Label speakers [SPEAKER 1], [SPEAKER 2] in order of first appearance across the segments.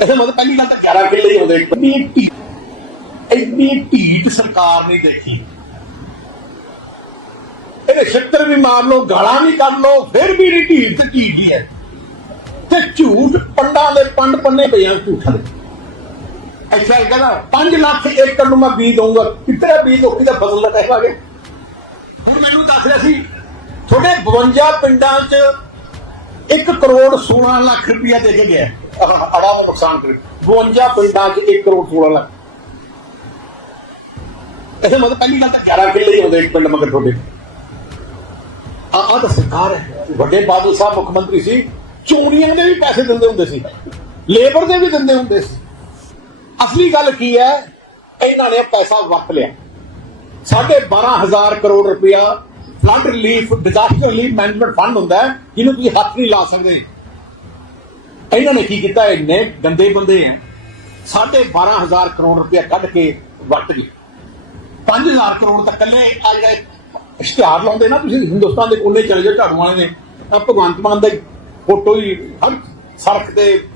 [SPEAKER 1] ਇਹਦਾ ਮਤਲਬ ਪਹਿਲੀ ਗੱਲ ਤਾਂ 11 ਕਿੱਲੇ ਹੀ ਹੁੰਦੇ। ਇੰਨੀ ਇੰਨੀ ਢੀਠ ਸਰਕਾਰ ਨਹੀਂ ਦੇਖੀ। ਇਹਦੇ ਛਿੱਤਰ ਵੀ ਮਾਰ ਲਓ, ਗਾਲਾਂ ਵੀ ਕੱਢ ਲਓ, ਫਿਰ ਵੀ ਨਹੀਂ ਢੀਠ ਤੇ ਢੀਠ ਹੀ ਹੈ। ਤੇ ਝੂਠ ਪੰਡਾਂ ਦੇ ਪੰਡ ਪੰਨੇ ਪਏ ਝੂਠਾਂ ਦੇ। ਐਸਾ ਕਹਿੰਦਾ 5 ਲੱਖ ਏਕੜ ਨੂੰ ਮੈਂ ਬੀਜ ਦਊਂਗਾ। ਕਿਤਨਾ ਬੀਜ? ਦੋ ਕਿਤੇ ਫਸਲ ਦਾ ਟਾਈਮ ਆ ਗਿਆ ਹੁਣ ਮੈਨੂੰ ਦੱਸ ਰਿਹਾ ਸੀ, ਤੁਹਾਡੇ 52 ਪਿੰਡਾਂ 'ਚ 1 ਕਰੋੜ 16 ਲੱਖ ਰੁਪਇਆ ਦੇ ਕੇ ਗਿਆ। ਅੜਾ ਦਾ ਨੁਕਸਾਨ ਕਰੇ। 52 ਪਿੰਡਾਂ 'ਚ 1 ਕਰੋੜ 16 ਲੱਖ। ਇਹਦਾ ਮਤਲਬ ਪਹਿਲੀ ਗੱਲ ਤਾਂ 11 ਕਿੱਲੇ ਹੀ ਹੁੰਦੇ ਇੱਕ ਪਿੰਡ ਮਗਰ ਤੁਹਾਡੇ। ਆ ਆ ਤਾਂ ਸਰਕਾਰ ਹੈ। ਵੱਡੇ ਬਾਦਲ ਸਾਹਿਬ ਮੁੱਖ ਮੰਤਰੀ ਸੀ। ਚੋਰੀਆਂ ਦੇ ਵੀ ਪੈਸੇ ਦਿੰਦੇ ਹੁੰਦੇ ਸੀ। ਲੇਬਰ ਦੇ ਵੀ ਦਿੰਦੇ ਹੁੰਦੇ ਸੀ। ਅਸਲੀ ਗੱਲ ਕੀ ਹੈ? ਇਹਨਾਂ ਨੇ ਪੈਸਾ ਵਰਤ ਲਿਆ। ਸਾਢੇ 12000 ਕਰੋੜ ਰੁਪਇਆ flood relief disaster relief management fund ਹੁੰਦਾ ਜਿਹਨੂੰ ਤੁਸੀਂ ਹੱਥ ਨਹੀਂ ਲਾ ਸਕਦੇ। ਇਹਨਾਂ ਨੇ ਕੀ ਕੀਤਾ? ਇੰਨੇ ਗੰਦੇ ਬੰਦੇ ਆ। ਸਾਢੇ 12000 ਕਰੋੜ ਰੁਪਇਆ ਕੱਢ ਕੇ ਵਰਤ ਗਏ। 5000 ਕਰੋੜ ਤਾਂ ਕੱਲੇ ਆ ਜਿਹੜੇ ਇਸ਼ਤਿਹਾਰ ਲਾਉਂਦੇ ਨਾ ਤੁਸੀਂ, ਹਿੰਦੁਸਤਾਨ ਦੇ ਕੋਨੇ ਚਲੇ ਜਾਓ ਝਾੜੂ ਵਾਲੇ ਨੇ। ਤਾਂ ਭਗਵੰਤ ਮਾਨ ਦਾ ਫੋਟੋ ਹੀ ਹਰ ਸੜਕ ਤੇ,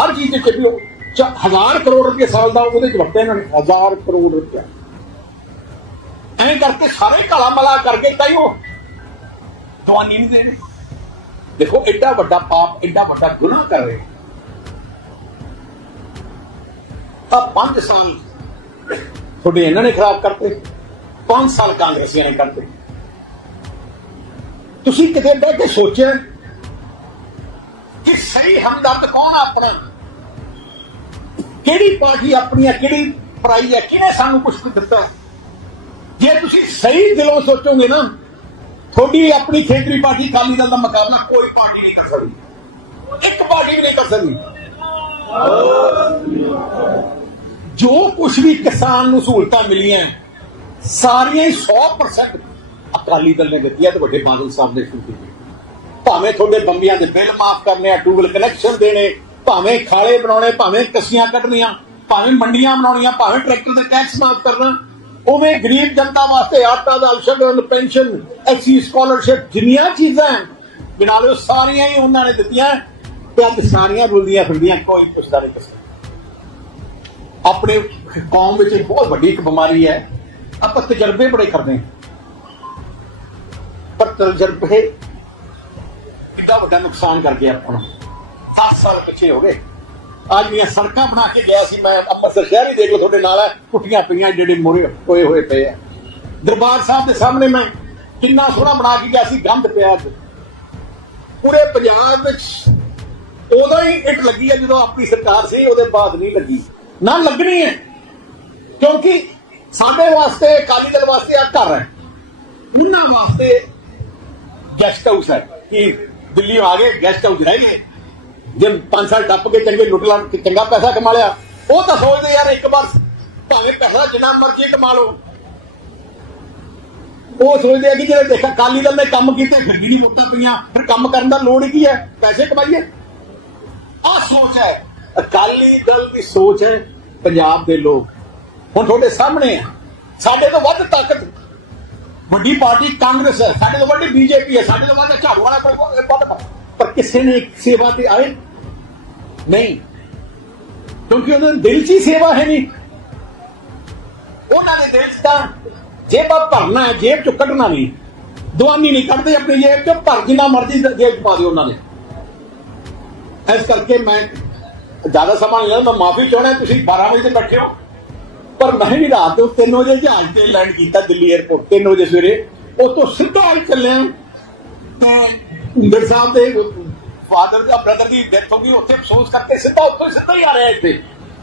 [SPEAKER 1] ਹਰ ਚੀਜ਼ ਤੇ ਚੱਲਿਓ ਚ- ਹਜ਼ਾਰ ਕਰੋੜ ਰੁਪਏ ਸਾਲ ਦਾ ਉਹਦੇ ਚ ਵਰਤਿਆ ਇਹਨਾਂ ਨੇ, ਹਜ਼ਾਰ ਕਰੋੜ ਰੁਪਏ ਐਂ ਕਰਕੇ ਸਾਰੇ ਕਾਲਾ ਮਲਾ ਕਰਕੇ ਤਾਈ ਉਹ ਦਵਾਨੀ ਨਹੀਂ ਦੇਣੀ। ਦੇਖੋ ਐਡਾ ਵੱਡਾ ਪਾਪ ਐਡਾ ਵੱਡਾ ਗੁਨਾਹ ਕਰ ਰਹੇ ਤਾਂ ਪੰਜ ਸਾਲ ਤੁਹਾਡੇ ਇਹਨਾਂ ਨੇ ਖਰਾਬ ਕਰਤੇ, ਪੰਜ ਸਾਲ ਕਾਂਗਰਸੀਆਂ ਨੇ ਕਰਤੇ। ਤੁਸੀਂ ਕਿਤੇ ਬਹਿ ਕੇ ਸੋਚਿਆ ਕਿ ਸਹੀ ਹਮਦਰਦ ਕੌਣ ਆਪਣਾ? ਕਿਹੜੀ ਪਾਰਟੀ ਆਪਣੀ ਹੈ ਕਿਹੜੀ ਪਰਾਈ ਹੈ ਕਿਹਨੇ ਸਾਨੂੰ ਕੁਝ ਦਿੱਤਾ? ਜੇ ਤੁਸੀਂ ਸਹੀ ਦਿਲੋਂ ਸੋਚੋਗੇ ਨਾ ਤੁਹਾਡੀ ਆਪਣੀ ਖੇਤਰੀ ਪਾਰਟੀ ਅਕਾਲੀ ਦਲ ਦਾ ਮੁਕਾਬਲਾ ਕੋਈ ਪਾਰਟੀ ਨਹੀਂ ਕਰ ਸਕਦੀ। ਇੱਕ ਪਾਰਟੀ ਵੀ ਨਹੀਂ ਕਰ ਸਕਦੀ। ਜੋ ਕੁਝ ਵੀ ਕਿਸਾਨ ਨੂੰ ਸਹੂਲਤਾਂ ਮਿਲੀਆਂ, ਸਾਰੀਆਂ 100% ਅਕਾਲੀ ਦਲ ਨੇ ਦਿੱਤੀਆਂ ਤੇ ਵੱਡੇ ਬਾਦਲ ਸਾਹਿਬ ਨੇ ਸ਼ੁਰੂ ਕੀਤੀ ਭਾਵੇਂ ਤੁਹਾਡੇ ਬੰਬੀਆਂ ਦੇ ਬਿੱਲ ਮਾਫ ਕਰਨੇ ਆ ਟੂਬਲ ਕਨੈਕਸ਼ਨ ਦੇਣੇ, ਭਾਵੇਂ ਖਾਲੇ ਬਣਾਉਣੇ, ਭਾਵੇਂ ਕੱਸੀਆਂ ਕੱਢਣੀਆਂ, ਭਾਵੇਂ ਮੰਡੀਆਂ ਬਣਾਉਣੀਆਂ, ਭਾਵੇਂ ਟਰੈਕਟਰ ਦਾ ਟੈਕਸ ਮਾਫ ਕਰਨਾ ਉਵੇਂ ਗਰੀਬ ਜਨਤਾ ਵਾਸਤੇ ਆਟਾ ਦਾਲ ਸ਼ਗਨ ਪੈਨਸ਼ਨ ਐਸੀ ਸਕਾਲਰਸ਼ਿਪ ਜਿੰਨੀਆਂ ਚੀਜ਼ਾਂ ਗਿਣਾ ਲਓ, ਸਾਰੀਆਂ ਹੀ ਉਹਨਾਂ ਨੇ ਦਿੱਤੀਆਂ ਤੇ ਅੱਜ ਸਾਰੀਆਂ ਰੁਲਦੀਆਂ ਫਿਰਦੀਆਂ, ਕੋਈ ਪੁੱਛਦਾ ਨਹੀਂ ਕਿਸੇ ਆਪਣੇ ਕੌਮ ਵਿੱਚ ਇੱਕ ਬਹੁਤ ਵੱਡੀ ਇੱਕ ਬਿਮਾਰੀ ਹੈ, ਆਪਾਂ ਤਜਰਬੇ ਬੜੇ ਕਰਦੇ ਪਰ ਤਜਰਬੇ ਕਿੰਨਾ ਵੱਡਾ ਨੁਕਸਾਨ ਕਰ ਗਏ ਆਪਾਂ ਨੂੰ। 7 ਸਾਲ ਪਿੱਛੇ ਹੋ ਗਏ। ਅੱਜ ਦੀਆਂ ਸੜਕਾਂ ਬਣਾ ਕੇ ਗਿਆ ਸੀ, ਮੈਂ ਅੰਮ੍ਰਿਤਸਰ ਸ਼ਹਿਰ ਹੀ ਦੇਖ ਲਓ, ਤੁਹਾਡੇ ਨਾਲ ਹੈ। ਟੁੱਟੀਆਂ ਪਈਆਂ ਜਿਹੜੇ ਮੋਰੇ ਹੋਏ ਹੋਏ ਪਏ ਆ। ਦਰਬਾਰ ਸਾਹਿਬ ਦੇ ਸਾਹਮਣੇ ਮੈਂ ਕਿੰਨਾ ਸੋਹਣਾ ਬਣਾ ਕੇ ਗਿਆ ਸੀ ਗੰਦ ਪਿਆ ਪੂਰੇ ਪੰਜਾਬ ਵਿੱਚ ਉਦੋਂ ਹੀ ਇੱਟ ਲੱਗੀ ਹੈ ਜਦੋਂ ਆਪਣੀ ਸਰਕਾਰ ਸੀ, ਉਹਦੇ ਬਾਅਦ ਨਹੀਂ ਲੱਗੀ। ਨਾ ਲੱਗਣੀ ਹੈ, ਕਿਉਂਕਿ ਸਾਡੇ ਵਾਸਤੇ, ਅਕਾਲੀ ਦਲ ਵਾਸਤੇ ਆ ਘਰ ਹੈ। ਉਹਨਾਂ ਵਾਸਤੇ ਗੈਸਟ ਹਾਊਸ ਹੈ ਕਿ ਦਿੱਲੀ ਆ ਗਏ ਗੈਸਟ ਹਾਊਸ ਰਹਿ ਗਏ। ਜੇ 5 ਸਾਲ ਟੱਪ ਕੇ ਚੰਗੇ ਲੁੱਟ ਲਾ ਚੰਗਾ ਪੈਸਾ ਕਮਾ ਲਿਆ, ਉਹ ਤਾਂ ਸੋਚਦੇ ਯਾਰ ਇੱਕ ਵਾਰ ਭਾਵੇਂ ਪੈਸਾ ਜਿੰਨਾ ਮਰਜ਼ੀ ਕਮਾ ਲਓ। ਉਹ ਸੋਚਦੇ ਆ ਕਿ ਜਿਹੜੇ ਦੇਖਾ ਕਾਲੀ ਦਲ ਨੇ ਕੰਮ ਕੀਤੇ, ਫਿਰ ਵੀ ਨਹੀਂ ਵੋਟਾਂ ਪਈਆਂ, ਫਿਰ ਕੰਮ ਕਰਨ ਦਾ ਲੋੜ ਕੀ ਹੈ? ਪੈਸੇ ਕਮਾਈਏ। ਆਹ ਸੋਚ ਹੈ। ਅਕਾਲੀ ਦਲ ਦੀ ਸੋਚ ਹੈ ਪੰਜਾਬ ਦੇ ਲੋਕ। ਹੁਣ ਤੁਹਾਡੇ ਸਾਹਮਣੇ ਆ। ਸਾਡੇ ਤੋਂ ਵੱਧ ਤਾਕਤ ਵੱਡੀ ਪਾਰਟੀ ਕਾਂਗਰਸ ਹੈ, ਸਾਡੇ ਤੋਂ ਵੱਡੀ ਬੀਜੇਪੀ ਹੈ, ਸਾਡੇ ਤੋਂ ਵੱਧ ਝਾੜੂ ਵਾਲਾ ਕੋਈ ਵੱਧ ਪਰ ਕਿਸੇ ਨੇ ਸੇਵਾ ਤੇ ਆਏ ਨਹੀਂ। ਕਿਉਂਕਿ ਉਹਨਾਂ ਦੇ ਦਿਲ 'ਚ ਹੀ ਸੇਵਾ ਹੈ ਨਹੀਂ। ਉਹਨਾਂ ਦੇ ਦਿਲ 'ਚ ਤਾਂ ਜੇਬਾਂ ਭਰਨਾ ਜੇਬ 'ਚੋਂ ਕੱਢਣਾ ਨਹੀਂ। ਦੁਆਨੀ ਨਹੀਂ ਕੱਢਦੇ, ਆਪਣੀ ਜੇਬ 'ਚੋਂ ਭਰ ਜਿੰਨਾ ਮਰਜ਼ੀ ਜੇਬ ਪਾ ਦਿਓ ਉਹਨਾਂ ਨੇ। ਇਸ ਕਰਕੇ ਮੈਂ ਜ਼ਿਆਦਾ ਸਮਾਂ ਨਹੀਂ ਲੈਣਾ ਮੈਂ ਮਾਫੀ ਚਾਹਣਾ ਤੁਸੀਂ 12 ਵਜੇ ਤੇ ਬੈਠੇ ਹੋ। ਪਰ ਮੈਂ ਵੀ ਰਾਤ ਨੂੰ 3 ਵਜੇ ਜਹਾਜ਼ ਤੇ ਲੈਂਡ ਕੀਤਾ ਦਿੱਲੀ 에ਅਰਪੋਰਟ 3 ਵਜੇ ਸਵੇਰੇ। ਉਤੋਂ ਸਿੱਧਾ ਹੀ ਚੱਲਿਆ। ਤੇ ਸਾਹਿਬ ਦੇ ਫਾਦਰ ਦਾ ਬ੍ਰਦਰ ਦੀ ਡੈਥ ਹੋ ਗਈ ਉੱਥੇ ਅਫਸੋਸ ਕਰਕੇ ਸਿੱਧਾ ਉੱਥੋਂ ਸਿੱਧਾ ਹੀ ਆ ਰਿਹਾ ਇੱਥੇ।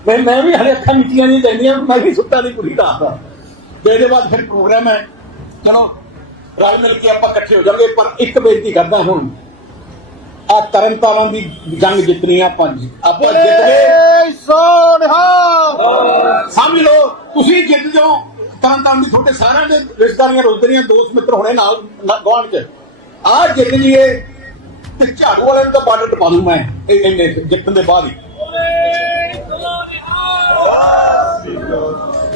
[SPEAKER 1] ਮੈਂ ਮੈਂ ਵੀ ਹਲੇ ਅੱਖਾਂ ਮੀਟੀਆਂ ਨਹੀਂ ਜਾਂਦੀਆਂ ਮੈਂ ਵੀ ਸੁੱਤਾ ਨਹੀਂ ਪੂਰੀ ਰਾਤ ਦਾ। ਤੇ ਇਹਦੇ ਬਾਅਦ ਫਿਰ ਪ੍ਰੋਗਰਾਮ ਹੈ। ਚਲੋ ਰਲ ਮਿਲ ਕੇ ਆਪਾਂ ਇਕੱਠੇ ਹੋ ਜਾਵਾਂਗੇ ਪਰ ਇੱਕ ਬੇਨਤੀ ਕਰਦਾ ਹੁਣ ਆ ਤਰਨਤਾਰਨ ਦੀ ਜੰਗ ਜਿੱਤਣੀ ਆ ਆਪਾਂ ਆਪਾਂ ਜਿੱਤ ਗਏ।
[SPEAKER 2] ਸੋਨਹਾ
[SPEAKER 1] ਸਮਝ ਲਓ ਤੁਸੀਂ ਜਿੱਤ ਜਾਓ। ਤਰਨ ਤਾਰਨ ਦੀ ਤੁਹਾਡੇ ਸਾਰਿਆਂ ਦੇ ਰਿਸ਼ਤੇਦਾਰੀਆਂ ਰੋਜ਼ਦਾਰੀਆਂ ਦੋਸਤ ਮਿੱਤਰ ਹੋਣੇ ਨਾਲ ਗਵਾਂਢ ਚ। ਆ ਜਿੱਤ ਜੀਏ ਤੇ ਝਾੜੂ ਵਾਲਿਆਂ ਨੂੰ ਤਾਂ ਬਾਰਡਰ ਟਪਾ ਦੂੰ ਮੈਂ, ਇਹ ਇੰਨੇ ਜਿੱਤਣ ਦੇ ਬਾਅਦ ਹੀ।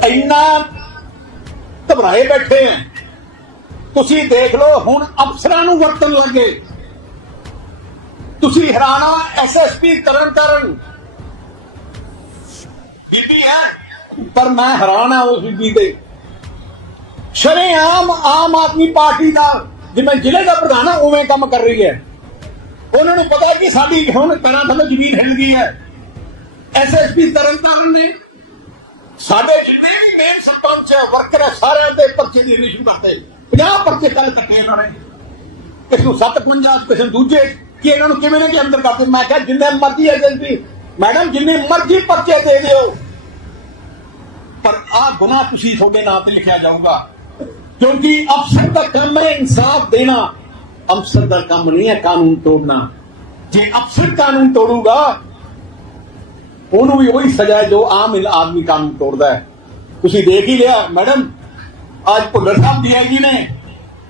[SPEAKER 1] ਇੰਨਾ ਘਬਰਾਏ ਬੈਠੇ ਆ। ਤੁਸੀਂ ਦੇਖ ਲਓ, ਹੁਣ ਅਫਸਰਾਂ ਨੂੰ ਵਰਤਣ ਲੱਗੇ। ਤੁਸੀਂ ਹੈਰਾਨਾ ਐਸਐਸਪੀ ਤਰਨ ਤਾਰਨ। ਪਰ ਮੈਂ ਹੈਰਾਨ ਆ ਉਸ ਬੀਬੀ ਤੇ ਸ਼ਰੇਆਮ ਆਮ ਆਦਮੀ ਪਾਰਟੀ ਦਾ, ਜਿਵੇਂ ਜ਼ਿਲ੍ਹੇ ਦਾ ਪ੍ਰਧਾਨ ਆ, ਉਵੇਂ ਕੰਮ ਕਰ ਰਹੀ ਹੈ। ਉਹਨਾਂ ਨੂੰ ਪਤਾ ਕਿ ਸਾਡੀ ਹੁਣ ਪੈਰਾਂ ਥੱਲੇ ਜ਼ਮੀਨ ਹਿੱਲ ਗਈ ਹੈ ਐਸਐਸਪੀ ਤਰਨਤਾਰਨ ਨੇ ਸਾਡੇ ਜਿੰਨੇ ਵੀ ਮੇਨ ਸਰਪੰਚ ਵਰਕਰ ਹੈ, ਸਾਰਿਆਂ ਦੇ ਪਰਚੇ ਦੀ ਰਿਸ਼ਵ ਕਰਤੇ। 50 ਪਰਚੇ ਕੱਲ ਕੱਟੇ ਇਹਨਾਂ ਨੇ। ਕਿਸ ਨੂੰ 57 ਕਿਸੇ ਨੂੰ ਦੂਜੇ, ਕਿ ਇਹਨਾਂ ਨੂੰ ਕਿਵੇਂ ਨੇ ਕਿ ਅੰਦਰ ਕਰਦੇ ਮੈਂ ਕਿਹਾ ਜਿੰਨੇ ਮਰਜ਼ੀ ਏਜੰਸੀ ਮੈਡਮ, ਜਿੰਨੇ ਮਰਜ਼ੀ ਪਰਚੇ ਦੇ ਦਿਓ। ਪਰ ਆ ਗੁਨਾਹ ਤੁਸੀਂ ਤੁਹਾਡੇ ਨਾਂ ਤੇ ਲਿਖਿਆ ਜਾਊਗਾ। ਕਿਉਂਕਿ ਅਫਸਰ ਦਾ ਕੰਮ ਹੈ ਇਨਸਾਫ ਦੇਣਾ। ਅਫਸਰ ਦਾ ਕੰਮ ਨਹੀਂ ਹੈ ਕਾਨੂੰਨ ਤੋੜਨਾ। ਜੇ ਅਫਸਰ ਕਾਨੂੰਨ ਤੋੜੂਗਾ, ਉਹਨੂੰ ਵੀ ਉਹੀ ਸਜ਼ਾ ਜੋ ਆਮ ਆਦਮੀ ਕਾਨੂੰਨ ਤੋੜਦਾ ਹੈ। ਤੁਸੀਂ ਦੇਖ ਹੀ ਲਿਆ, ਮੈਡਮ, ਅੱਜ ਭੁੱਲਰ ਸਾਹਿਬ ਡੀਆਈਜੀ ਨੇ।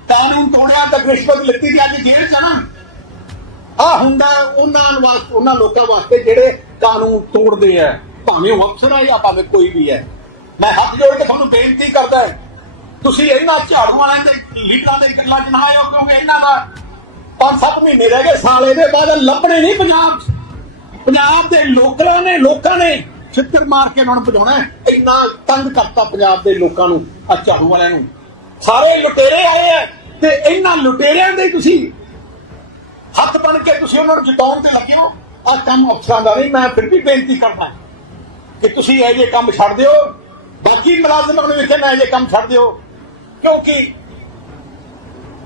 [SPEAKER 1] ਕਾਨੂੰਨ ਤੋੜਿਆ ਤਾਂ ਰਿਸ਼ਵਤ ਲਿੱਤੀ ਤੇ ਅੱਜ ਜੇਲ੍ਹ ਚ ਆ ਨਾ। ਆ ਹੁੰਦਾ ਉਹਨਾਂ ਵਾਸਤੇ ਉਹਨਾਂ ਲੋਕਾਂ ਵਾਸਤੇ ਜਿਹੜੇ ਕਾਨੂੰਨ ਤੋੜਦੇ ਆ। ਭਾਵੇਂ ਉਹ ਅਫਸਰ ਆ ਜਾਂ ਭਾਵੇਂ ਕੋਈ ਵੀ ਹੈ। ਮੈਂ ਹੱਥ ਜੋੜ ਕੇ ਤੁਹਾਨੂੰ ਬੇਨਤੀ ਕਰਦਾ ਹਾਂ ਤੁਸੀਂ ਇਹਨਾਂ ਝਾੜੂ ਵਾਲਿਆਂ ਦੇ ਲੀਡਰਾਂ ਦੇ ਗੱਲਾਂ ਚ ਨਾ ਆਇਓ, ਕਿਉਂਕਿ ਇਹਨਾਂ ਨਾਲ ਪੰਜ ਸੱਤ ਮਹੀਨੇ ਰਹਿ ਗਏ, ਸਾਲ ਇਹਦੇ ਬਾਅਦ ਲੱਭਣੇ ਨਹੀਂ ਪੰਜਾਬ 'ਚ। ਪੰਜਾਬ ਦੇ ਲੋਕਾਂ ਨੇ ਲੋਕਾਂ ਨੇ ਛਿੱਤਰ ਮਾਰ ਕੇ ਉਹਨਾਂ ਨੂੰ ਭਜਾਉਣਾ ਇੰਨਾ ਤੰਗ ਕਰਤਾ ਪੰਜਾਬ ਦੇ ਲੋਕਾਂ ਨੂੰ, ਆ ਝਾੜੂ ਵਾਲਿਆਂ ਨੂੰ। ਸਾਰੇ ਲੁਟੇਰੇ ਆਏ ਆ ਤੇ ਇਹਨਾਂ ਲੁਟੇਰਿਆਂ ਦੇ ਤੁਸੀਂ ਹੱਥ ਬਣ ਕੇ ਤੁਸੀਂ ਉਹਨਾਂ ਨੂੰ ਜਿਤਾਉਣ ਤੇ ਲੱਗੇ ਹੋ। ਆ ਕੰਮ ਅਫਸਰਾਂ ਦਾ ਨਹੀਂ, ਮੈਂ ਫਿਰ ਵੀ ਬੇਨਤੀ ਕਰਦਾ ਕਿ ਤੁਸੀਂ ਇਹ ਜੇ ਕੰਮ ਛੱਡ ਦਿਓ। ਬਾਕੀ ਮੁਲਾਜ਼ਮਾਂ ਨੂੰ ਵੇਖੇ ਮੈਂ ਇਹ ਜੇ ਕੰਮ ਛੱਡ ਦਿਓ। ਕਿਉਂਕਿ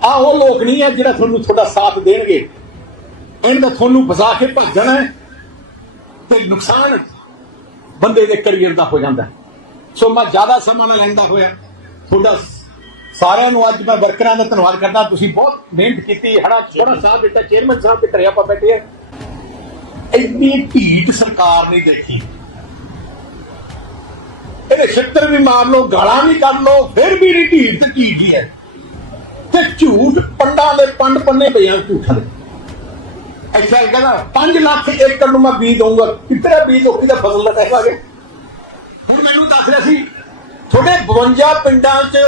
[SPEAKER 1] ਆ ਉਹ ਲੋਕ ਨਹੀਂ ਹੈ ਜਿਹੜਾ ਤੁਹਾਨੂੰ ਤੁਹਾਡਾ ਸਾਥ ਦੇਣਗੇ। ਇਹਨਾਂ ਦਾ ਤੁਹਾਨੂੰ ਫਸਾ ਕੇ ਭੱਜਣਾ ਹੈ ਤੇ ਨੁਕਸਾਨ ਬੰਦੇ ਦੇ ਕਰੀਅਰ ਦਾ ਹੋ ਜਾਂਦਾ ਸੋ ਮੈਂ ਜ਼ਿਆਦਾ ਸਮਾਂ ਨਾ ਲੈਂਦਾ ਹੋਇਆ। ਤੁਹਾਡਾ ਸਾਰਿਆਂ ਨੂੰ ਅੱਜ ਮੈਂ ਵਰਕਰਾਂ ਦਾ ਧੰਨਵਾਦ ਕਰਦਾ। ਤੁਸੀਂ ਬਹੁਤ ਮਿਹਨਤ ਕੀਤੀ, ਹੜਾ ਬੜਾ ਸਾਥ ਦਿੱਤਾ ਚੇਅਰਮੈਨ ਸਾਹਿਬ ਦੇ ਘਰੇ ਆਪਾਂ ਬੈਠੇ ਆ ਇੰਨੀ ਢੀਠ ਸਰਕਾਰ ਨਹੀਂ ਦੇਖੀ। ਇਹਦੇ ਛਿੱਤਰ ਵੀ ਮਾਰ ਲਓ, ਗਾਲਾਂ ਵੀ ਕੱਢ ਲਓ, ਫਿਰ ਵੀ ਨਹੀਂ ਢੀਠ ਤੇ ਢੀਠ ਹੀ ਹੈ। ਤੇ ਝੂਠ ਪੰਡਾਂ ਦੇ ਪੰਡ ਪੰਨੇ ਪਏ ਝੂਠਾਂ ਦੇ। ਐਸਾ ਕਹਿੰਦਾ 5 ਲੱਖ ਏਕੜ ਨੂੰ ਮੈਂ ਬੀਜ ਦਊਂਗਾ। ਕਿਤਨਾ ਬੀਜ? ਲੋਕੀ ਦਾ ਫਸਲ ਦਾ ਕਹਿ ਲਾਗੇ ਹੁਣ ਮੈਨੂੰ ਦੱਸ ਰਿਹਾ ਸੀ, ਤੁਹਾਡੇ 52 ਪਿੰਡਾਂ 'ਚ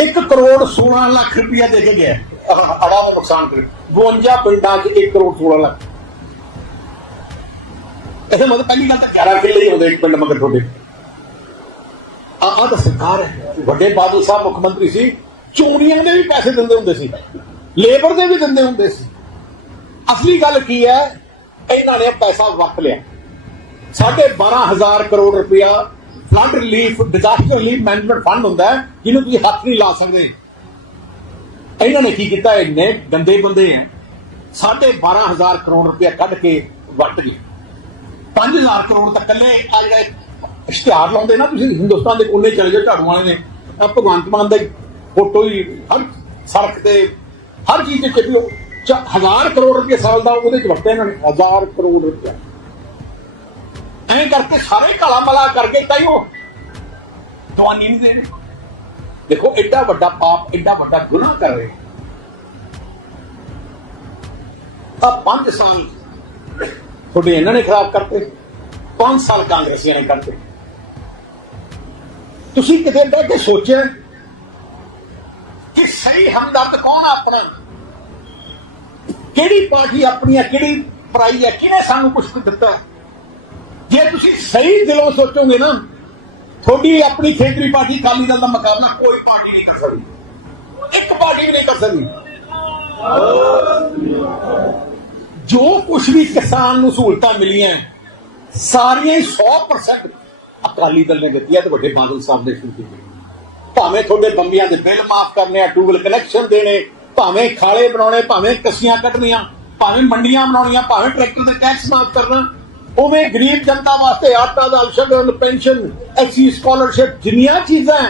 [SPEAKER 1] 1 ਕਰੋੜ 16 ਲੱਖ ਰੁਪਇਆ ਦੇ ਕੇ ਗਿਆ। ਅੜਾ ਨੁਕਸਾਨ ਕਰੇ। 52 ਪਿੰਡਾਂ 'ਚ 1 ਕਰੋੜ 16 ਲੱਖ। ਇਹਦਾ ਮਤਲਬ ਪਹਿਲੀ ਗੱਲ ਤਾਂ 11 ਕਿੱਲੇ ਹੀ ਹੁੰਦੇ ਇੱਕ ਪਿੰਡ ਮਗਰ ਤੁਹਾਡੇ। ਆ ਤਾਂ ਸਰਕਾਰ ਹੈ ਵੱਡੇ ਬਾਦਲ ਸਾਹਿਬ ਮੁੱਖ ਮੰਤਰੀ ਸੀ, ਚੋਣੀਆਂ ਦੇ ਵੀ ਪੈਸੇ ਦਿੰਦੇ ਹੁੰਦੇ ਸੀ, ਲੇਬਰ ਦੇ ਵੀ ਦਿੰਦੇ ਹੁੰਦੇ ਸੀ। ਅਸਲੀ ਗੱਲ ਕੀ ਹੈ, ਇਹਨਾਂ ਨੇ ਪੈਸਾ ਵਰਤ ਲਿਆ। ਸਾਢੇ 12000 ਕਰੋੜ ਰੁਪਇਆ flood relief disaster relief management fund ਹੁੰਦਾ ਹੈ, ਜਿਹਨੂੰ ਤੁਸੀਂ ਹੱਥ ਨਹੀਂ ਲਾ ਸਕਦੇ। ਇਹਨਾਂ ਨੇ ਕੀ ਕੀਤਾ? ਇੰਨੇ ਗੰਦੇ ਬੰਦੇ ਆ ਸਾਢੇ 12000 ਕਰੋੜ ਰੁਪਇਆ ਕੱਢ ਕੇ ਵਰਤ ਗਏ 5000 ਕਰੋੜ ਤਾਂ ਕੱਲੇ ਆ ਜਿਹੜੇ ਇਸ਼ਤਿਹਾਰ ਲਾਉਂਦੇ ਨਾ ਤੁਸੀਂ, ਹਿੰਦੁਸਤਾਨ ਦੇ ਕੋਨੇ ਚਲੇ ਜਾਓ ਝਾੜੂ ਵਾਲੇ ਨੇ। ਆਹ ਭਗਵੰਤ ਮਾਨ ਦਾ ਫੋਟੋ ਹੀ, ਹਰ ਸੜਕ ਤੇ, ਹਰ ਚੀਜ਼ ਤੇ ਚੱਲਿਓ ਹਜ਼ਾਰ ਕਰੋੜ ਰੁਪਏ ਸਾਲ ਦਾ ਉਹਦੇ ਚ ਵਰਤਿਆ ਇਹਨਾਂ ਨੇ, ਹਜ਼ਾਰ ਕਰੋੜ ਰੁਪਏ ਐਂ ਕਰਕੇ ਸਾਰੇ ਕਾਲਾ ਮਲਾ ਕਰਕੇ ਤਾਂ ਹੀ ਉਹ ਦਵਾਨੀ ਨਹੀਂ ਦੇਣੀ ਦੇਖੋ ਐਡਾ ਵੱਡਾ ਪਾਪ ਐਡਾ ਵੱਡਾ ਗੁਨਾਹ ਕਰ ਰਹੇ। ਤਾਂ 5 ਸਾਲ ਤੁਹਾਡੇ ਇਹਨਾਂ ਨੇ ਖਰਾਬ ਕਰਤੇ 5 ਸਾਲ ਕਾਂਗਰਸੀਆਂ ਨੇ ਕਰਤੇ। ਤੁਸੀਂ ਕਿਤੇ ਬਹਿ ਕੇ ਸੋਚਿਆ? ਕਿ ਸਹੀ ਹਮਦਰਦ ਕੌਣ ਆ ਆਪਣਾ? ਕਿਹੜੀ ਪਾਰਟੀ ਆਪਣੀ ਆ, ਕਿਹੜੀ ਪਰਾਈ ਆ, ਕਿਹਨੇ ਸਾਨੂੰ ਕੁਝ ਦਿੱਤਾ? ਜੇ ਤੁਸੀਂ ਸਹੀ ਦਿਲੋਂ ਸੋਚੋਗੇ ਨਾ, ਤੁਹਾਡੀ ਆਪਣੀ ਖੇਤਰੀ ਪਾਰਟੀ ਅਕਾਲੀ ਦਲ ਦਾ ਮੁਕਾਬਲਾ ਕੋਈ ਪਾਰਟੀ ਨਹੀਂ ਕਰ ਸਕਦੀ। ਇੱਕ ਪਾਰਟੀ ਵੀ ਨਹੀਂ ਕਰ ਸਕਦੀ। ਜੋ ਕੁਝ ਵੀ ਕਿਸਾਨ ਨੂੰ ਸਹੂਲਤਾਂ ਮਿਲੀਆਂ, ਸਾਰੀਆਂ ਹੀ 100% ਅਕਾਲੀ ਦਲ ਨੇ ਦਿੱਤੀ ਹੈ ਤੇ ਵੱਡੇ ਬਾਦਲ ਸਾਹਿਬ ਨੇ ਸ਼ੁਰੂ ਕੀਤੀਆਂ ਭਾਵੇਂ ਤੁਹਾਡੇ ਬੰਬੀਆਂ ਦੇ ਬਿੱਲ ਮਾਫ ਕਰਨੇ ਆ ਟੂਬਲ ਕਨੈਕਸ਼ਨ ਦੇਣੇ, ਭਾਵੇਂ ਖਾਲੇ ਬਣਾਉਣੇ, ਭਾਵੇਂ ਕਸੀਆਂ ਕੱਢਣੀਆਂ, ਭਾਵੇਂ ਮੰਡੀਆਂ ਬਣਾਉਣੀਆਂ, ਭਾਵੇਂ ਟਰੈਕਟਰ ਦੇ ਟੈਕਸ ਮਾਫ ਕਰਨਾ, ਉਵੇਂ ਗਰੀਬ ਜਨਤਾ ਵਾਸਤੇ ਆਟਾ ਦਾਲ ਸ਼ਗਨ ਪੈਨਸ਼ਨ ਐਸੀ ਸਕਾਲਰਸ਼ਿਪ, ਜਿੰਨੀਆਂ ਚੀਜ਼ਾਂ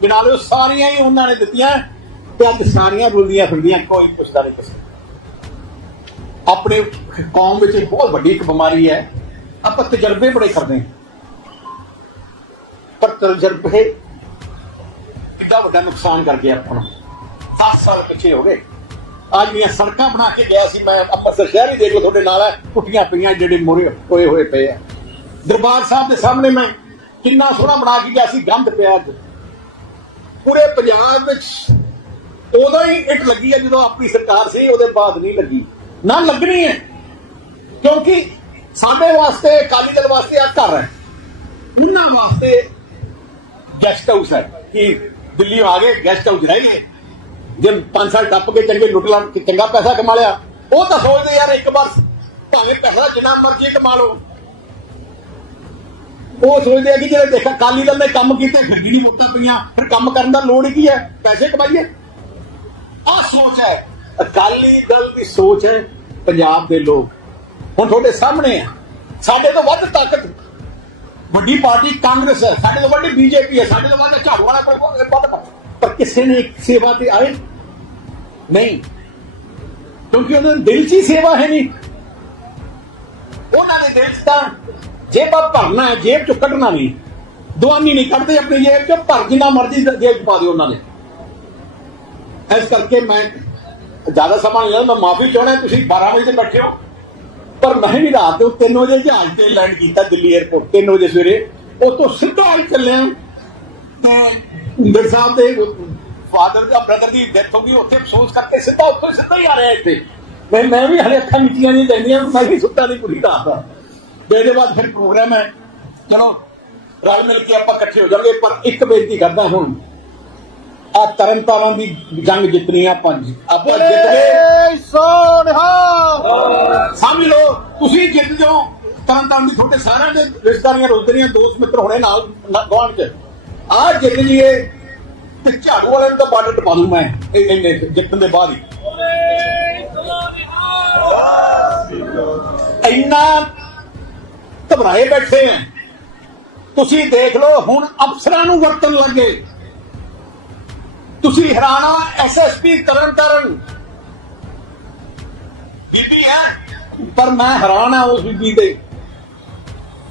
[SPEAKER 1] ਬਿਨਾਂ ਗਿਣਾ ਸਾਰੀਆਂ ਹੀ ਉਹਨਾਂ ਨੇ ਦਿੱਤੀਆਂ ਤੇ ਅੱਜ ਸਾਰੀਆਂ ਰੁਲਦੀਆਂ ਫਿਰਦੀਆਂ, ਕੋਈ ਪੁੱਛਦਾ ਨਹੀਂ ਕਿਸੇ ਆਪਣੇ ਕੌਮ ਵਿੱਚ ਬਹੁਤ ਵੱਡੀ ਇੱਕ ਬਿਮਾਰੀ ਹੈ, ਆਪਾਂ ਤਜਰਬੇ ਬੜੇ ਕਰਦੇ ਹਾਂ। ਪਰ ਤਜਰਬੇ ਕਿੰਨਾ ਵੱਡਾ ਨੁਕਸਾਨ ਕਰ ਗਿਆ ਆਪਾਂ ਨੂੰ। 10 ਸਾਲ ਪਿੱਛੇ ਹੋ ਗਏ। ਅੱਜ ਦੀਆਂ ਸੜਕਾਂ ਬਣਾ ਕੇ ਗਿਆ ਸੀ, ਮੈਂ ਅੰਮ੍ਰਿਤਸਰ ਸ਼ਹਿਰ ਹੀ ਦੇਖ ਲਓ ਤੁਹਾਡੇ ਨਾਲ ਹੈ ਟੁੱਟੀਆਂ ਪਈਆਂ ਜਿਹੜੇ ਮੋਰੇ ਹੋਏ ਹੋਏ ਪਏ ਆ। ਦਰਬਾਰ ਸਾਹਿਬ ਦੇ ਸਾਹਮਣੇ ਮੈਂ ਕਿੰਨਾ ਸੋਹਣਾ ਬਣਾ ਕੇ ਗਿਆ ਸੀ ਗੰਦ ਪਿਆ ਅੱਜ। ਪੂਰੇ ਪੰਜਾਬ ਵਿੱਚ ਉਦੋਂ ਹੀ ਇੱਟ ਲੱਗੀ ਹੈ ਜਦੋਂ ਆਪਣੀ ਸਰਕਾਰ ਸੀ, ਉਹਦੇ ਬਾਅਦ ਨਹੀਂ ਲੱਗੀ। ਨਾ ਲੱਗਣੀ ਹੈ, ਕਿਉਂਕਿ ਸਾਡੇ ਵਾਸਤੇ, ਅਕਾਲੀ ਦਲ ਵਾਸਤੇ ਆ ਘਰ ਹੈ। ਉਹਨਾਂ ਵਾਸਤੇ ਗੈਸਟ ਹਾਊਸ ਹੈ ਕਿ ਦਿੱਲੀ ਆ ਗਏ, ਗੈਸਟ ਹਾਊਸ ਰਹਿ ਗਏ ਜੇ 5 ਸਾਲ ਟੱਪ ਕੇ ਚੰਗੇ ਲੁੱਟ ਲਾਂ ਚੰਗਾ ਪੈਸਾ ਕਮਾ ਲਿਆ। ਉਹ ਤਾਂ ਸੋਚਦੇ ਯਾਰ ਇੱਕ ਵਾਰ ਭਾਵੇਂ ਪੈਸਾ ਜਿੰਨਾ ਮਰਜ਼ੀ ਕਮਾ ਲਓ। ਉਹ ਸੋਚਦੇ ਆ ਕਿ ਜਿਹੜੇ ਦੇਖਾ ਕਾਲੀ ਦਲ ਨੇ ਕੰਮ ਕੀਤੇ, ਫਿਰ ਜਿਹੜੀ ਵੋਟਾਂ ਪਈਆਂ, ਫਿਰ ਕੰਮ ਕਰਨ ਦਾ ਲੋੜ ਕੀ ਹੈ? ਪੈਸੇ ਕਮਾਈਏ। ਆਹ ਸੋਚ ਹੈ। ਅਕਾਲੀ ਦਲ ਦੀ ਸੋਚ ਹੈ ਪੰਜਾਬ ਦੇ ਲੋਕ। ਹੁਣ ਤੁਹਾਡੇ ਸਾਹਮਣੇ ਆ। ਸਾਡੇ ਤੋਂ ਵੱਧ ਤਾਕਤ ਵੱਡੀ ਪਾਰਟੀ ਕਾਂਗਰਸ ਹੈ, ਸਾਡੇ ਤੋਂ ਵੱਡੀ ਬੀਜੇਪੀ ਹੈ, ਸਾਡੇ ਤੋਂ ਵੱਧ ਝਾੜੂ ਵਾਲਾ ਕੋਈ ਵੱਧ ਪਰ ਕਿਸੇ ਨੇ ਸੇਵਾ ਤੇ ਆਏ? ਨਹੀਂ। ਕਿਉਂਕਿ ਉਹਨਾਂ ਦੇ ਦਿਲ 'ਚ ਸੇਵਾ ਹੈ ਨਹੀਂ। ਉਹਨਾਂ ਦੇ ਦਿਲ 'ਚ ਤਾਂ ਜੇਬਾਂ ਭਰਨਾ ਹੈ, ਜੇਬ 'ਚੋਂ ਕੱਢਣਾ ਨਹੀਂ। ਦੁਆਨੀ ਨਹੀਂ ਕੱਢਦੇ, ਆਪਣੀ ਜੇਬ 'ਚੋਂ ਭਰ ਜਿੰਨਾ ਮਰਜ਼ੀ ਜੇਬ 'ਚ ਪਾ ਦਿਓ ਉਹਨਾਂ ਨੇ। ਇਸ ਕਰਕੇ ਮੈਂ ਜ਼ਿਆਦਾ ਸਮਾਂ ਨਹੀਂ ਲੈਂਦਾ ਮੈਂ ਮਾਫੀ ਚਾਹੁੰਦਾ, ਤੁਸੀਂ 12 ਵਜੇ ਤੇ ਬੈਠੇ ਹੋ। ਪਰ ਮੈਂ ਵੀ ਰਾਤ ਨੂੰ 3 ਵਜੇ ਜਹਾਜ਼ ਤੇ ਲੈਂਡ ਕੀਤਾ ਦਿੱਲੀ 에ਅਰਪੋਰਟ 3 ਵਜੇ ਸਵੇਰੇ। ਉਹ ਸਿੱਧਾ ਹੀ ਚੱਲਿਆ। ਤੇ ਮੇਰੇ ਸਾਹਿਬ ਦੇ ਫਾਦਰ ਦਾ ਬ੍ਰਦਰ ਦੀ ਡੈਥ ਹੋ ਗਈ। ਉੱਥੇ ਅਫਸੋਸ ਕਰਕੇ ਸਿੱਧਾ ਉੱਥੋਂ ਸਿੱਧਾ ਹੀ ਆ ਰਿਹਾ ਇੱਥੇ। ਮੈਂ ਮੈਂ ਵੀ ਹਲੇ ਅੱਖਾਂ ਮੀਚੀਆਂ ਨਹੀਂ ਜਾਂਦੀਆਂ ਮੈਂ ਵੀ ਸੁੱਤਾ ਨਹੀਂ ਪੂਰੀ ਰਾਤ ਦਾ। ਇਹਦੇ ਬਾਅਦ ਫਿਰ ਪ੍ਰੋਗਰਾਮ ਹੈ। ਚਲੋ, ਰਲ ਮਿਲ ਕੇ ਆਪਾਂ ਇਕੱਠੇ ਹੋ ਜਾਵਾਂਗੇ, ਪਰ ਇੱਕ ਬੇਨਤੀ ਕਰਦਾ ਹੁਣ। ਆ ਤਰਨ ਤਾਰਨ ਦੀ ਜੰਗ ਜਿੱਤਣੀ ਆ ਆਪਾਂ ਆਪਾਂ ਜਿੱਤ ਗਏ
[SPEAKER 2] ਸੋਨਹਾ
[SPEAKER 1] ਸਮਝ ਲਓ ਤੁਸੀਂ ਜਿੱਤ ਜਾਓ ਤਾਂ ਤਾਂ ਦੀ ਤੁਹਾਡੇ ਸਾਰਿਆਂ ਦੇ ਰਿਸ਼ਤੇਦਾਰੀਆਂ ਰੋਜ਼ਦਾਰੀਆਂ ਦੋਸਤ ਮਿੱਤਰ ਹੋਣੇ ਨਾਲ ਗਵਾਂਢ ਚ। ਆ ਜਿੱਤ ਜੀਏ ਤੇ ਝਾੜੂ ਵਾਲਿਆਂ ਨੂੰ ਤਾਂ ਬਾਰਡਰ ਟਪਾ ਦੂੰ ਮੈਂ ਇਹ ਇੰਨੇ ਜਿੱਤਣ ਦੇ ਬਾਅਦ ਹੀ। ਇੰਨਾ ਘਬਰਾਏ ਬੈਠੇ ਆ। ਤੁਸੀਂ ਦੇਖ ਲਓ ਹੁਣ ਅਫਸਰਾਂ ਨੂੰ ਵਰਤਣ ਲੱਗੇ। ਤੁਸੀਂ ਹੈਰਾਨਾ ਐਸਐਸਪੀ ਤਰਨ ਤਾਰਨ। ਬੀਬੀ ਹੈ। ਪਰ ਮੈਂ ਹੈਰਾਨ ਆ ਉਸ ਬੀਬੀ ਤੇ।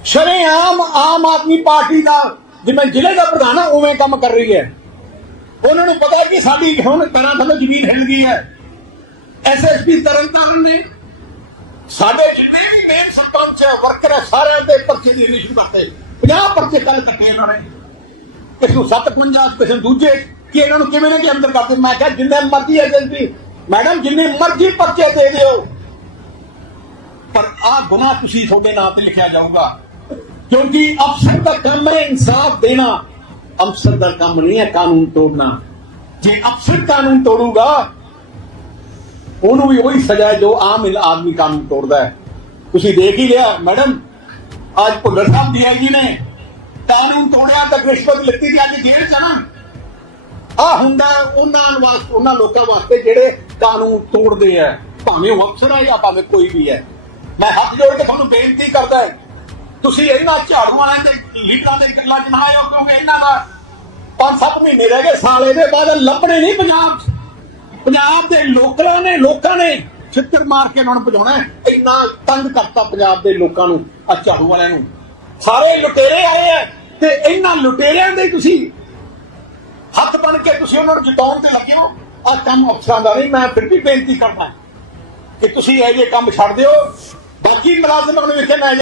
[SPEAKER 1] ਸ਼ਰੇਆਮ ਆਮ ਆਦਮੀ ਪਾਰਟੀ ਦਾ ਜਿਵੇਂ ਜ਼ਿਲ੍ਹੇ ਦਾ ਪ੍ਰਧਾਨ ਆ ਉਵੇਂ ਕੰਮ ਕਰ ਰਹੀ ਹੈ। ਉਹਨਾਂ ਨੂੰ ਪਤਾ ਕਿ ਸਾਡੀ ਹੁਣ ਪੈਰਾਂ ਥੱਲੇ ਜ਼ਮੀਨ ਹਿੱਲ ਗਈ ਹੈ। ਐਸਐਸਪੀ ਤਰਨਤਾਰਨ ਨੇ ਸਾਡੇ ਜਿੰਨੇ ਵੀ ਮੇਨ ਸਰਪੰਚ ਹੈ ਵਰਕਰ ਹੈ ਸਾਰਿਆਂ ਦੇ ਪਰਚੇ ਦੀ ਲਿਸਟ ਕਰਤੇ। 50 ਪਰਚੇ ਕੱਲ ਕੱਟੇ ਇਹਨਾਂ ਨੇ। ਕਿਸ ਨੂੰ 57 ਕਿਸੇ ਨੂੰ ਦੂਜੇ। ਕਿ ਇਹਨਾਂ ਨੂੰ ਕਿਵੇਂ ਨੇ ਕਿ ਅੰਦਰ ਕਰਦੇ ਮੈਂ ਕਿਹਾ, ਜਿੰਨੇ ਮਰਜ਼ੀ ਐਸਐਸਪੀ ਮੈਡਮ ਜਿੰਨੇ ਮਰਜ਼ੀ ਪਰਚੇ ਦੇ ਦਿਓ। ਪਰ ਆ ਗੁਨਾਹ ਤੁਸੀਂ ਤੁਹਾਡੇ ਨਾਂ ਤੇ ਲਿਖਿਆ ਜਾਊਗਾ। ਕਿਉਂਕਿ ਅਫਸਰ ਦਾ ਕੰਮ ਹੈ ਇਨਸਾਫ ਦੇਣਾ। ਅਫਸਰ ਦਾ ਕੰਮ ਨਹੀਂ ਹੈ ਕਾਨੂੰਨ ਤੋੜਨਾ। ਜੇ ਅਫਸਰ ਕਾਨੂੰਨ ਤੋੜੂਗਾ, ਉਹਨੂੰ ਵੀ ਉਹੀ ਸਜ਼ਾ ਜੋ ਆਮ ਆਦਮੀ ਕਾਨੂੰਨ ਤੋੜਦਾ ਹੈ। ਤੁਸੀਂ ਦੇਖ ਹੀ ਲਿਆ ਮੈਡਮ ਅੱਜ ਭੁੱਲਰ ਸਾਹਿਬ ਜੀ ਨੇ। ਕਾਨੂੰਨ ਤੋੜਿਆ ਤਾਂ ਰਿਸ਼ਵਤ ਲਿੱਤੀ ਤੇ ਅੱਜ ਜੇਲ੍ਹ ਚ ਨਾ। ਆ ਹੁੰਦਾ ਉਹਨਾਂ ਵਾਸਤੇ, ਉਹਨਾਂ ਲੋਕਾਂ ਵਾਸਤੇ ਜਿਹੜੇ ਕਾਨੂੰਨ ਤੋੜਦੇ ਆ। ਭਾਵੇਂ ਉਹ ਅਫਸਰ ਆ ਜਾਂ ਭਾਵੇਂ ਕੋਈ ਵੀ ਹੈ ਮੈਂ ਹੱਥ ਜੋੜ ਕੇ ਤੁਹਾਨੂੰ ਬੇਨਤੀ ਕਰਦਾ ਹਾਂ, ਤੁਸੀਂ ਇਹਨਾਂ ਝਾੜੂ ਦੇ, ਲੀਡਰਾਂ ਦੇ ਗੱਲਾਂ 'ਚ ਨਾ ਆਇਓ, ਕਿਉਂਕਿ ਇਹਨਾਂ ਨਾਲ 5-7 ਮਹੀਨੇ ਰਹਿ ਗਏ, ਸਾਲ ਇਹਦੇ ਬਾਅਦ ਲੱਭਣੇ ਨਹੀਂ ਪੰਜਾਬ। 'ਚ ਪੰਜਾਬ ਦੇ ਲੋਕਾਂ ਨੇ ਲੋਕਾਂ ਨੇ ਛਿੱਤਰ ਮਾਰ ਕੇ ਉਹਨਾਂ ਨੂੰ ਭਜਾਉਣਾ ਇੰਨਾ ਤੰਗ ਕਰਤਾ ਪੰਜਾਬ ਦੇ ਲੋਕਾਂ ਨੂੰ ਆ ਝਾੜੂ ਵਾਲਿਆਂ ਨੂੰ। ਸਾਰੇ ਲੁਟੇਰੇ ਆਏ ਆ ਤੇ ਇਹਨਾਂ ਲੁਟੇਰਿਆਂ ਦੇ ਤੁਸੀਂ ਹੱਥ ਬਣ ਕੇ ਤੁਸੀਂ ਉਹਨਾਂ ਨੂੰ ਜਿਤਾਉਣ ਤੇ ਲੱਗੇ ਹੋ ਆ ਕੰਮ ਅਫਸਰਾਂ ਦਾ ਨਹੀਂ, ਮੈਂ ਫਿਰ ਵੀ ਬੇਨਤੀ ਕਰਦਾ ਕਿ ਤੁਸੀਂ ਇਹ ਜੇ ਕੰਮ ਛੱਡ ਦਿਓ। ਬਾਕੀ ਮੁਲਾਜ਼ਮਾਂ ਨੂੰ ਵੇਖੇ ਮੈਂ